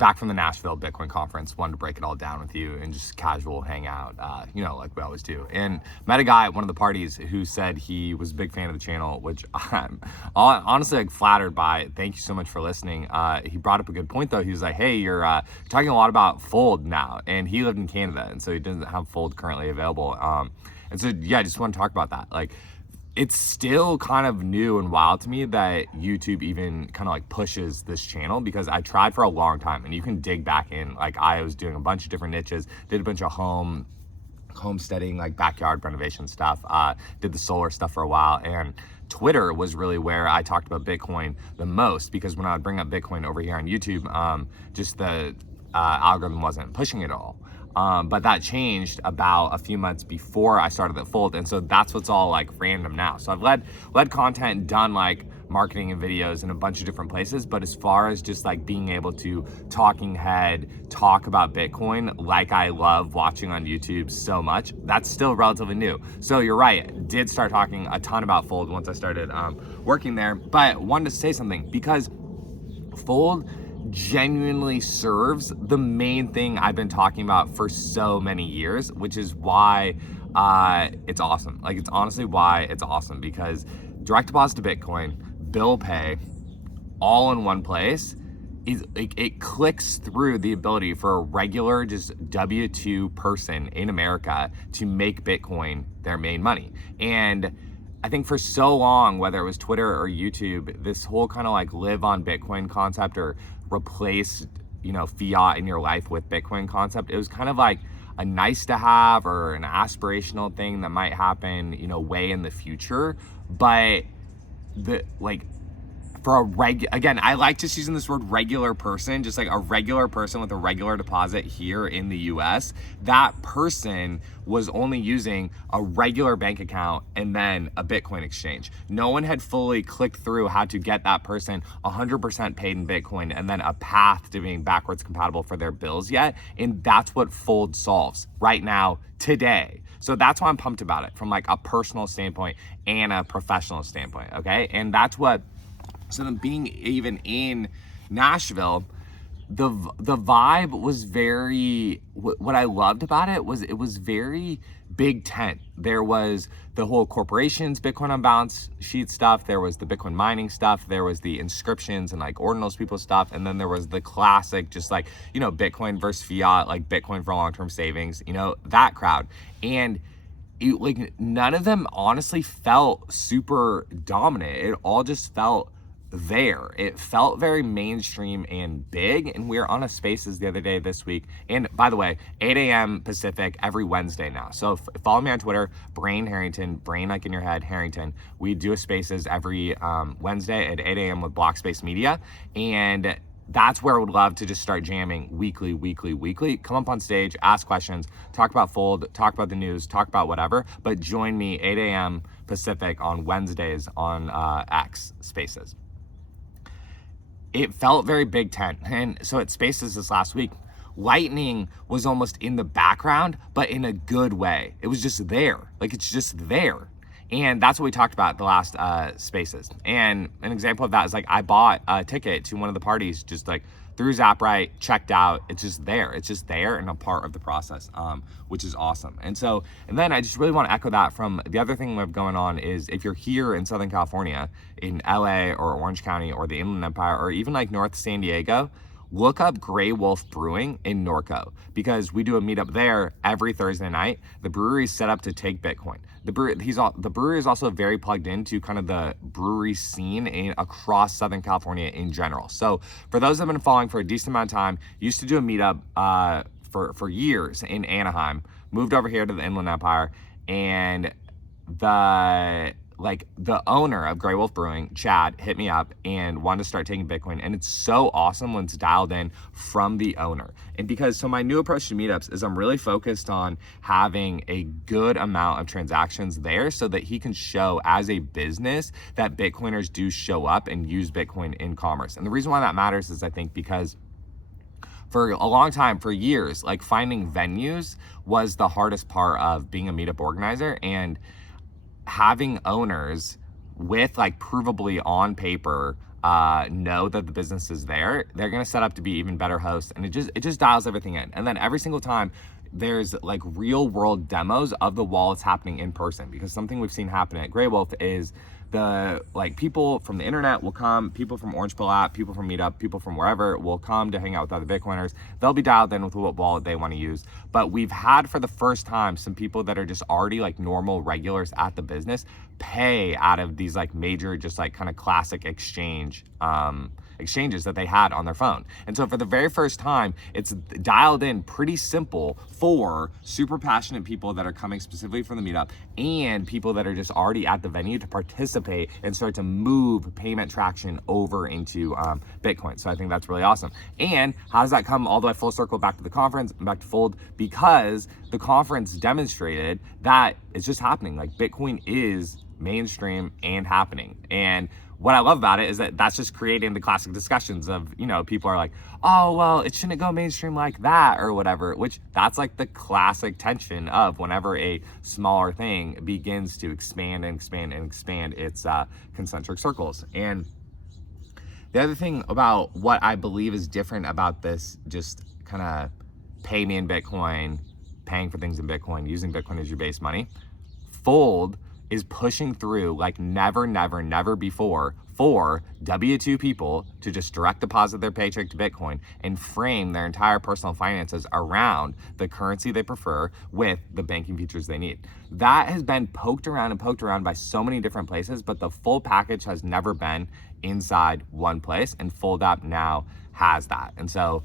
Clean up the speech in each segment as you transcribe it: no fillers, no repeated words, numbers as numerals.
back from the Nashville Bitcoin conference, wanted to break it all down with you and just casual hangout, like we always do. And met a guy at one of the parties who said he was a big fan of the channel, which I'm honestly like flattered by. Thank you so much for listening. He brought up a good point though. He was like, hey, you're talking a lot about Fold now. And he lived in Canada, and so he doesn't have Fold currently available. And so, yeah, I just want to talk about that. Like, it's still kind of new and wild to me that YouTube even kind of like pushes this channel, because I tried for a long time, and you can dig back in. Like, I was doing a bunch of different niches, did a bunch of homesteading, like backyard renovation stuff, did the solar stuff for a while, and Twitter was really where I talked about Bitcoin the most, because when I would bring up Bitcoin over here on YouTube, just the algorithm wasn't pushing it at all. But that changed about a few months before I started the Fold, and so that's what's all like random now. So I've led content, done like marketing and videos in a bunch of different places, but as far as just like being able to talking head talk about Bitcoin like I love watching on YouTube so much, that's still relatively new. So you're right, did start talking a ton about Fold once I started working there, but wanted to say something because Fold genuinely serves the main thing I've been talking about for so many years, which is why it's awesome. Like, it's honestly why it's awesome, because direct deposit to Bitcoin, bill pay, all in one place, it clicks through the ability for a regular just W-2 person in America to make Bitcoin their main money. And I think for so long, whether it was Twitter or YouTube, this whole kind of like live on Bitcoin concept or replace, fiat in your life with Bitcoin concept, it was kind of like a nice to have or an aspirational thing that might happen, way in the future. But for again, I like just using this word regular person, just like a regular person with a regular deposit here in the US, that person was only using a regular bank account and then a Bitcoin exchange. No one had fully clicked through how to get that person 100% paid in Bitcoin and then a path to being backwards compatible for their bills yet. And that's what Fold solves right now, today. So that's why I'm pumped about it from like a personal standpoint and a professional standpoint, okay? And that's what, so then being even in Nashville, the vibe was very, what I loved about it was very big tent. There was the whole corporations, Bitcoin on balance sheet stuff. There was the Bitcoin mining stuff. There was the inscriptions and like ordinals people stuff. And then there was the classic, just like, Bitcoin versus fiat, like Bitcoin for long-term savings, that crowd. And none of them honestly felt super dominant. It all just felt there. It felt very mainstream and big. And we were on a Spaces the other day this week. And by the way, 8 a.m. Pacific every Wednesday now. So follow me on Twitter, Brain Harrington, Brain like in your head, Harrington. We do a Spaces every Wednesday at 8 a.m. with Block Space Media. And that's where I would love to just start jamming weekly. Come up on stage, ask questions, talk about Fold, talk about the news, talk about whatever. But join me 8 a.m. Pacific on Wednesdays on X Spaces. It felt very big tent. And so at Spaces this last week, Lightning was almost in the background, but in a good way. It was just there. Like, it's just there. And that's what we talked about the last Spaces. And an example of that is like, I bought a ticket to one of the parties, just like through Zaprite, checked out. It's just there. It's just there and a part of the process, which is awesome. And then I just really want to echo that from the other thing we have going on is if you're here in Southern California, in LA or Orange County or the Inland Empire, or even like North San Diego, look up Greywolf Brewing in Norco, because we do a meetup there every Thursday night. The brewery is set up to take Bitcoin. The brewery is also very plugged into kind of the brewery scene across Southern California in general. So for those that have been following for a decent amount of time, used to do a meetup for years in Anaheim, moved over here to the Inland Empire, and the owner of Greywolf Brewing, Chad, hit me up and wanted to start taking Bitcoin. And it's so awesome when it's dialed in from the owner. And so my new approach to meetups is I'm really focused on having a good amount of transactions there so that he can show as a business that Bitcoiners do show up and use Bitcoin in commerce. And the reason why that matters is I think because for a long time, for years, like finding venues was the hardest part of being a meetup organizer. And having owners with like provably on paper know that the business is there, they're going to set up to be even better hosts, and it just dials everything in. And then every single time there's like real world demos of the wallets happening in person, because something we've seen happen at Greywolf is the like people from the internet will come, people from Orange Pill app, people from Meetup, people from wherever will come to hang out with other Bitcoiners. They'll be dialed in with what wallet they want to use. But we've had for the first time some people that are just already like normal regulars at the business pay out of these like major, just like kind of classic exchanges that they had on their phone. And so for the very first time, it's dialed in pretty simple for super passionate people that are coming specifically from the meetup and people that are just already at the venue to participate and start to move payment traction over into Bitcoin. So I think that's really awesome. And how does that come all the way full circle back to the conference and back to Fold? Because the conference demonstrated that it's just happening. Like Bitcoin is mainstream and happening. And what I love about it is that that's just creating the classic discussions of, you know, people are like, oh, well, it shouldn't go mainstream like that or whatever, which that's like the classic tension of whenever a smaller thing begins to expand and expand and expand its concentric circles. And the other thing about what I believe is different about this, just kind of pay me in Bitcoin, paying for things in Bitcoin, using Bitcoin as your base money, Fold is pushing through like never before for W-2 people to just direct deposit their paycheck to Bitcoin and frame their entire personal finances around the currency they prefer with the banking features they need. That has been poked around by so many different places, but the full package has never been inside one place, and Fold app now has that. And so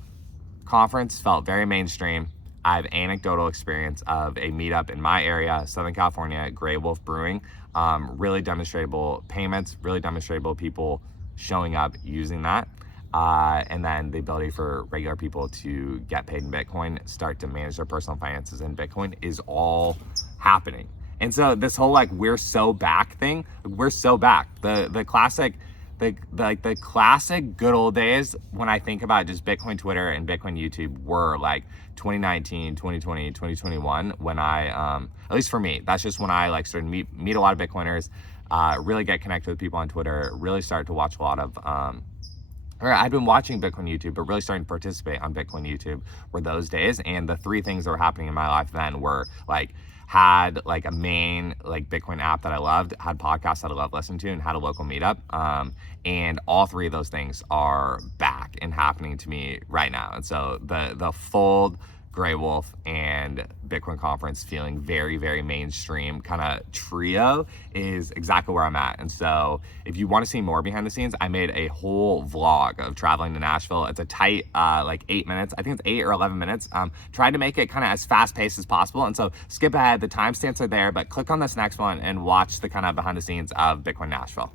conference felt very mainstream. I have anecdotal experience of a meetup in my area, Southern California, Greywolf Brewing. Really demonstrable payments, really demonstrable people showing up using that. And then the ability for regular people to get paid in Bitcoin, start to manage their personal finances in Bitcoin is all happening. And so this whole like, we're so back thing, we're so back. The classic, the classic good old days when I think about just Bitcoin Twitter and Bitcoin YouTube were like 2019, 2020, 2021, when I, at least for me, that's just when I like started to meet a lot of Bitcoiners, really get connected with people on Twitter, really start to watch a lot of, or I'd been watching Bitcoin YouTube, but really starting to participate on Bitcoin YouTube were those days. And the three things that were happening in my life then were like, had like a main like Bitcoin app that I loved, had podcasts that I love listening to, and had a local meetup. And all three of those things are back and happening to me right now. And so the Fold, Greywolf, and Bitcoin conference feeling very, very mainstream kind of trio is exactly where I'm at. And so if you want to see more behind the scenes, I made a whole vlog of traveling to Nashville. It's a tight like 8 minutes. I think it's 8 or 11 minutes. Trying to make it kind of as fast paced as possible. And so skip ahead, the timestamps are there, but click on this next one and watch the kind of behind the scenes of Bitcoin Nashville.